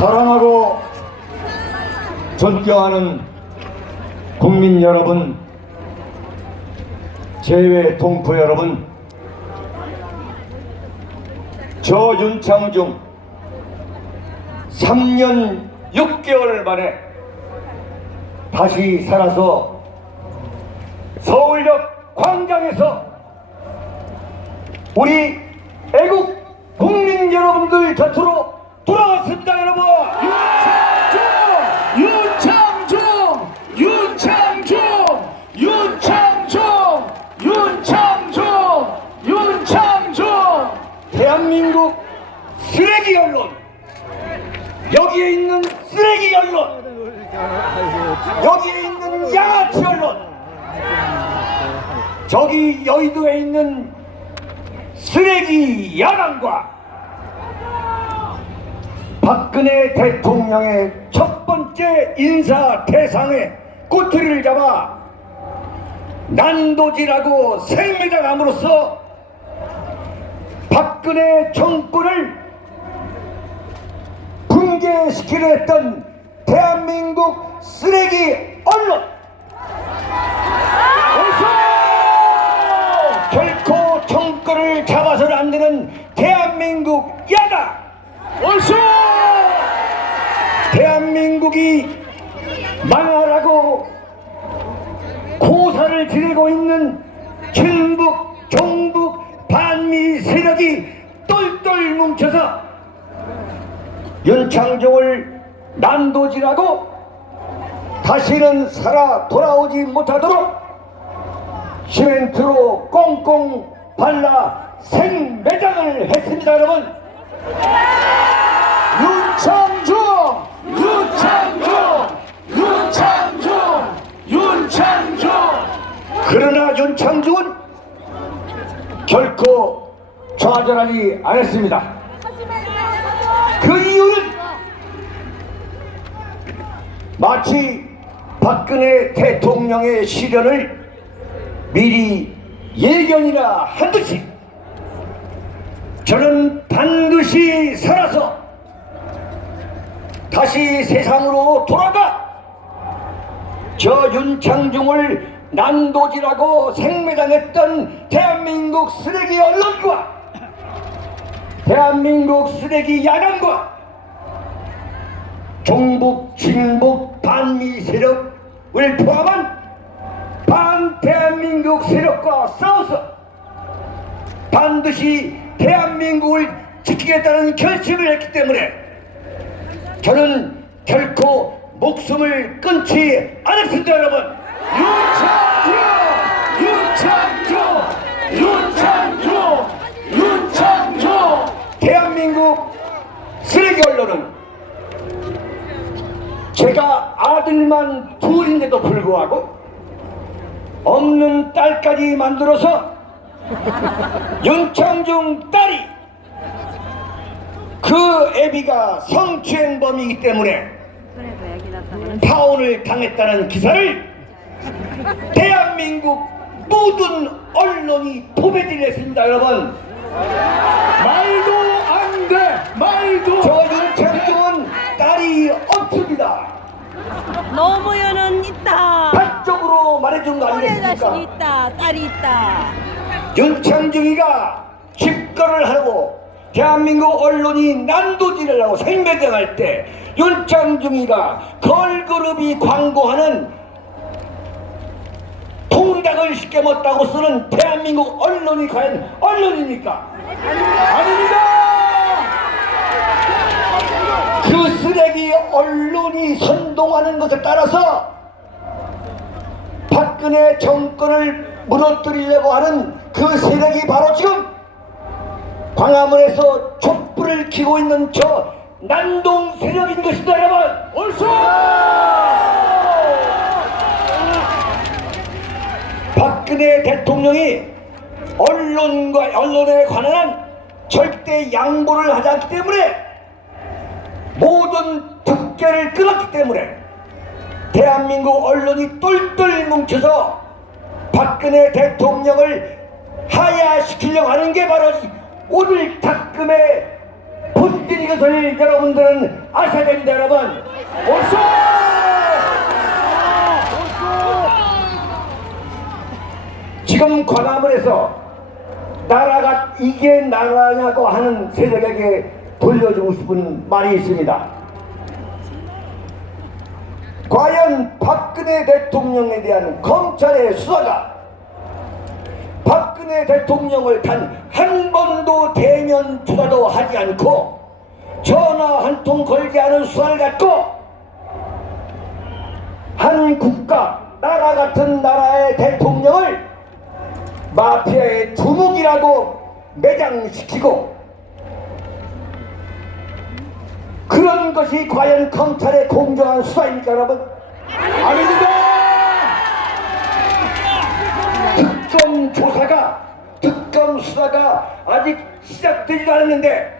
사랑하고 존경하는 국민 여러분, 재외 동포 여러분, 저 윤창중 3년 6개월 만에 다시 살아서 서울역 광장에서 우리 애국 국민 여러분들 곁으로 돌아왔습니다. 여러분, 윤창중 대한민국 쓰레기 언론, 여기에 있는 쓰레기 언론, 여기에 있는 양아치 언론, 저기 여의도에 있는 쓰레기 야당과 박근혜 대통령의 첫 번째 인사 대상에 꼬투리를 잡아 난도질하고 생매장함으로써 박근혜 정권을 붕괴시키려 했던 대한민국 쓰레기 언론, 결코 정권을 잡아서는 안 되는 대한민국 야당, 대한민국이 망하라고 고사를 지내고 있는 친북, 종북, 반미 세력이 똘똘 뭉쳐서 윤창중을 난도질하고 다시는 살아 돌아오지 못하도록 시멘트로 꽁꽁 발라 생매장을 했습니다. 여러분, 윤창중. 그러나 윤창중은 결코 좌절하지 않았습니다. 그 이유는 마치 박근혜 대통령의 실현을 미리 예견이나 한 듯이 저는 반드시 살아서 다시 세상으로 돌아가 저 윤창중을 난도질하고 생매장했던 대한민국 쓰레기 언론과 대한민국 쓰레기 야당과 종북, 진북, 반미 세력을 포함한 반대한민국 세력과 싸워서 반드시 대한민국을 지키겠다는 결심을 했기 때문에 저는 결코 목숨을 끊지 않았습니다. 여러분, 윤창중 대한민국 쓰레기 언론은 제가 아들만 둘인데도 불구하고 없는 딸까지 만들어서 윤창중 딸이 그 애비가 성추행범이기 때문에 파혼을 당했다는 기사를 대한민국 모든 언론이 도배질 했습니다. 여러분, 말도 안 돼, 말도. 저 윤창중은 딸이 없습니다. 노무현은 있다.法적으로 말해준 거 아니겠습니까? 있다, 딸이 있다. 윤창중이가 집거를 하고 대한민국 언론이 난도질을 하고 생매장할 때 윤창중이가 걸그룹이 광고하는 통닭을 쉽게 먹다고 쓰는 대한민국 언론이 과연 언론입니까? 아닙니다. 그 쓰레기 언론이 선동하는 것에 따라서 박근혜 정권을 무너뜨리려고 하는 그 세력이 바로 지금 광화문에서 촛불을 켜고 있는 저 난동 세력인 것입니다. 여러분, 옳소! 박근혜 대통령이 언론에 관한 절대 양보를 하지 않기 때문에 모든 득계를 끊었기 때문에 대한민국 언론이 똘똘 뭉쳐서 박근혜 대통령을 하야시키려고 하는 게 바로 오늘 탁금의 본질이 이것을 여러분들은 아셔야 됩니다, 여러분. 옳소! 지금 광화문에서 나라가 이게 나라냐고 하는 세력에게 돌려주고 싶은 말이 있습니다. 과연 박근혜 대통령에 대한 검찰의 수사가 박근혜 대통령을 단 한 번도 대면 조사도 하지 않고 전화 한 통 걸지 않은 수사를 갖고 한 국가, 나라 같은 나라의 대통령을 마피아의 두목이라고 매장시키고, 그런 것이 과연 검찰의 공정한 수사입니까, 여러분? 아닙니다! 특검 조사가, 특검 수사가 아직 시작되지도 않았는데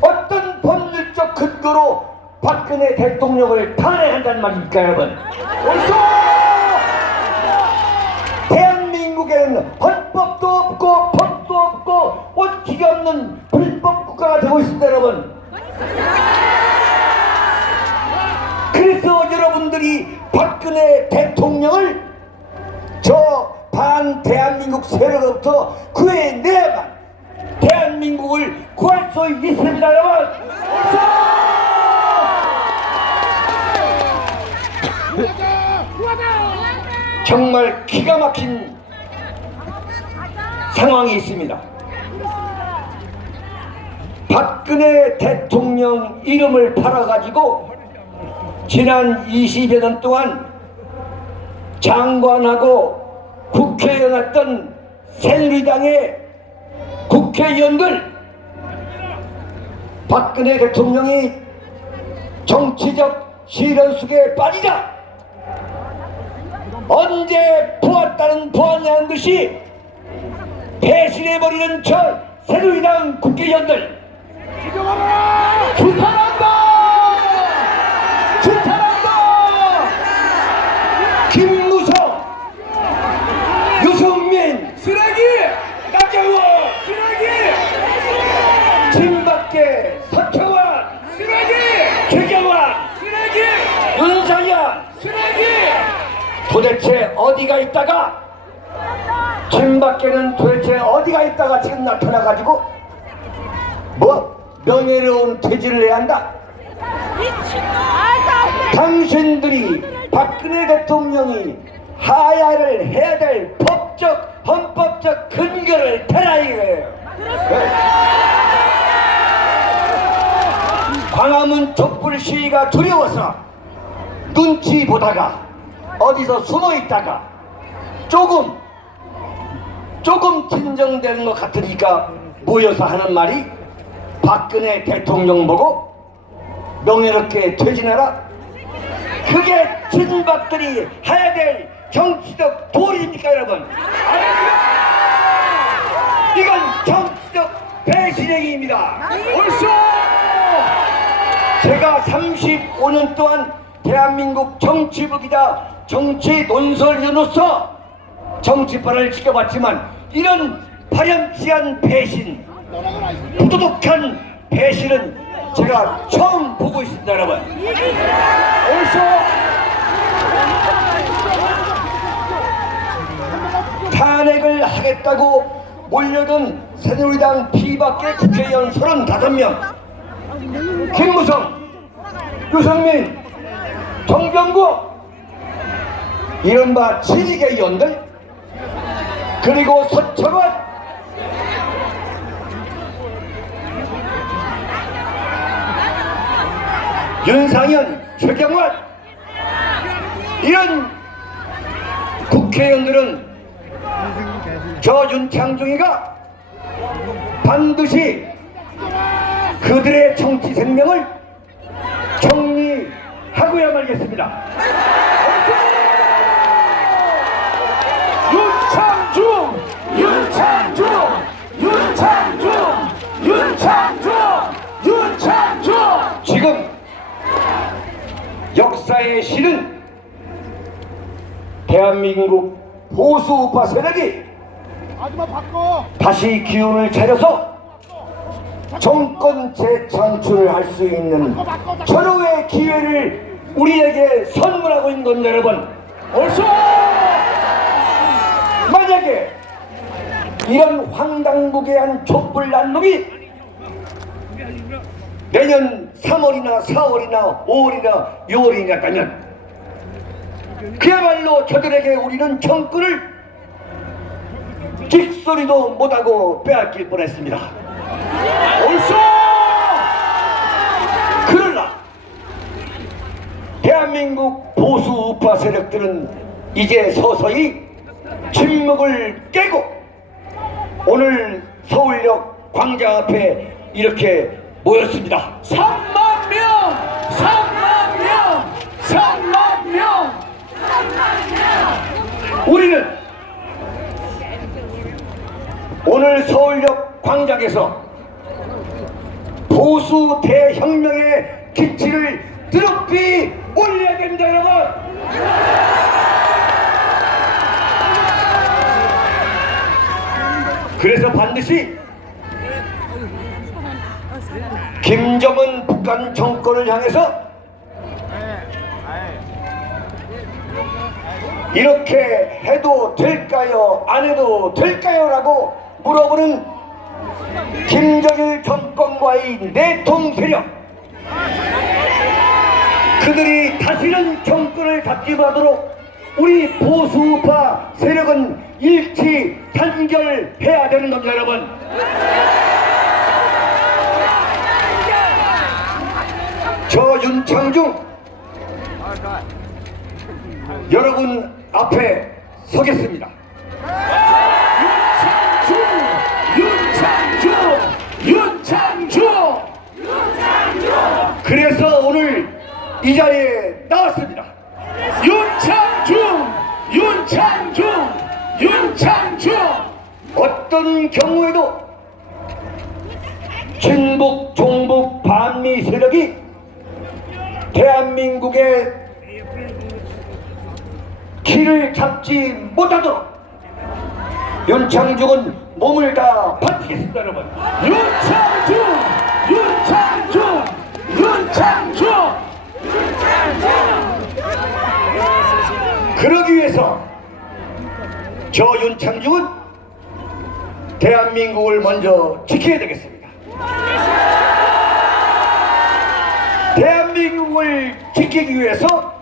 어떤 법률적 근거로 박근혜 대통령을 탄핵한다는 말입니까, 여러분? 옳소! 대한민국에는 헌법도 없고 법도 없고 원칙이 없는 불법 국가가 되고 있습니다, 여러분. 그래서 여러분들이 박근혜 대통령을 저 반 대한민국 세력으로부터 구해내야만 대한민국을 구할 수 있습니다, 여러분. 정말 기가 막힌 상황이 있습니다. 박근혜 대통령 이름을 팔아가지고 지난 20여 년 동안 장관하고 국회의원했던 새누리당의 국회의원들, 박근혜 대통령이 정치적 시련 속에 빠지자 언제 보았냐는 듯이 배신해버리는 저 새누리당 국회의원들 주탄한다! 주탄한다! 김무성, 유승민 쓰레기! 나경원 쓰레기! 김밖에 서청원 쓰레기! 최경환 쓰레기! 윤상현 쓰레기! 도대체 어디가 있다가, 김밖에는 도대체 어디가 있다가 지금 나타나가지고 뭐 명예로운 퇴진을 해야 한다? 당신들이 박근혜 대통령이 하야를 해야 될 법적, 헌법적 근거를 대라 이거예요. 광화문 촛불 시위가 두려워서 눈치 보다가 어디서 숨어 있다가 조금 진정되는 것 같으니까 모여서 하는 말이 박근혜 대통령 보고 명예롭게 퇴진해라. 그게 친박들이 해야 될 정치적 도리입니까, 여러분? 이건 정치적 배신행위입니다. 옳소! 제가 35년 동안 대한민국 정치부기자 정치 논설위원으로서 정치판을 지켜봤지만 이런 파렴치한 배신, 부도덕한 배신은 제가 처음 보고 있습니다, 여러분. 옳소! 탄핵을 하겠다고 몰려든 새누리당 비박계 국회의원 35명, 김무성, 유승민, 정병구, 이른바 진익의 의원들, 그리고 서청원, 윤상현, 최경환, 이런 국회의원들은 저 윤창중이가 반드시 그들의 정치 생명을 정리하고야 말겠습니다. 윤창중! 윤창중! 윤창중! 윤창중! 윤창중! 지금 역사의 실은 대한민국 보수 우파 세력이 다시 기운을 차려서 정권 재창출을 할 수 있는 절호의 기회를 우리에게 선물하고 있는 건 여러분, 옳소! 만약에 이런 황당무계한 촛불난 놈이 내년 3월이나 4월이나 5월이나 6월이나 가면 그야말로 저들에게 우리는 정권을 직소리도 못하고 빼앗길 뻔했습니다. 옳소! 그러나 대한민국 보수 우파 세력들은 이제 서서히 침묵을 깨고 오늘 서울역 광장 앞에 이렇게 모였습니다. 3만 명! 3만 명! 3만 명! 우리는 오늘 서울역 광장에서 보수 대혁명의 기치를 드높이 올려야 됩니다, 여러분. 그래서 반드시 김정은 북한 정권을 향해서 이렇게 해도 될까요? 안 해도 될까요? 라고 물어보는 김정일 정권과의 내통 세력, 그들이 다시는 정권을 잡지 못하도록 우리 보수우파 세력은 일치 단결해야 되는 겁니다, 여러분. 저 윤창중 여러분 앞에 서겠습니다. 윤창중! 그래서 오늘 이 자리에 나왔습니다. 윤창중! 어떤 경우에도 친북, 종북, 반미 세력이 대한민국의 키를 잡지 못하도록 윤창중은 몸을 다 바치겠습니다, 여러분. 윤창중! 그러기 위해서 저 윤창중은 대한민국을 먼저 지켜야 되겠습니다. 대한민국을 지키기 위해서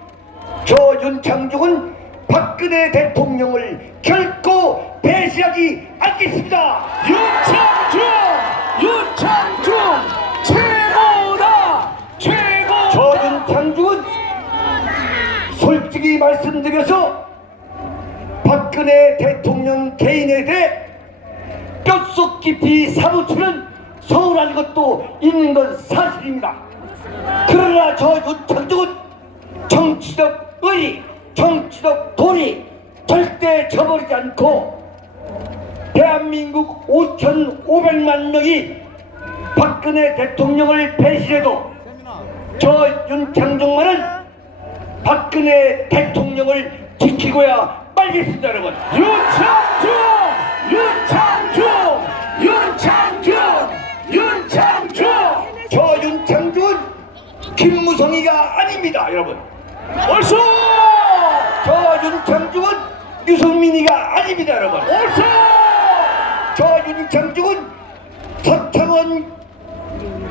저 윤창중은 박근혜 대통령을 결코 배신하지 않겠습니다. 윤창중! 최고다! 최고! 저 윤창중은 솔직히 말씀드려서 박근혜 대통령 개인에 대해 뼛속 깊이 사무치는 서운한 것도 있는 건 사실입니다. 그러나 저 윤창중은 정치적 의리, 정치적 도리 절대 저버리지 않고 대한민국 5,500만 명이 박근혜 대통령을 배신해도 저 윤창중만은 박근혜 대통령을 지키고야 말겠습니다, 여러분. 윤창중! 저 윤창중은 김무성이가 아닙니다, 여러분. 옳소! 저 윤창중은 유승민이가 아닙니다, 여러분. 옳소! 저 윤창중은 서청원,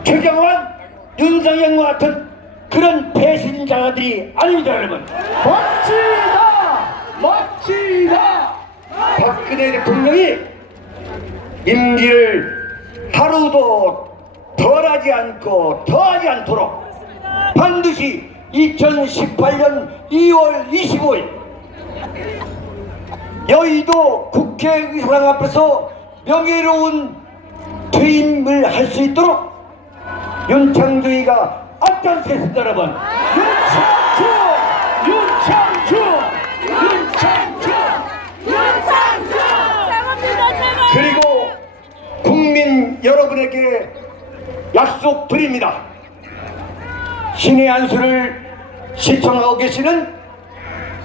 최경환, 윤석열과 같은 그런 배신자들이 아닙니다, 여러분. 멋지다! 박근혜 대통령이 임기를 하루도 덜하지 않고 더하지 않도록 반드시 2018년 2월 25일 여의도 국회의사당 앞에서 명예로운 퇴임을 할 수 있도록 윤창중이가 앞장서겠습니다, 여러분. 그리고 국민 여러분에게 약속드립니다. 신의 안수를 시청하고 계시는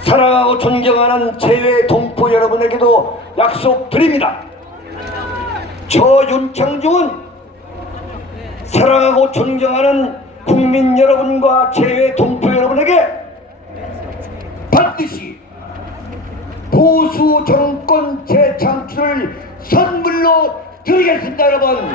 사랑하고 존경하는 재외 동포 여러분에게도 약속드립니다. 저 윤창중은 사랑하고 존경하는 국민 여러분과 제 동포 여러분에게 반드시 보수 정권 재창출을 선물로 드리겠습니다, 여러분.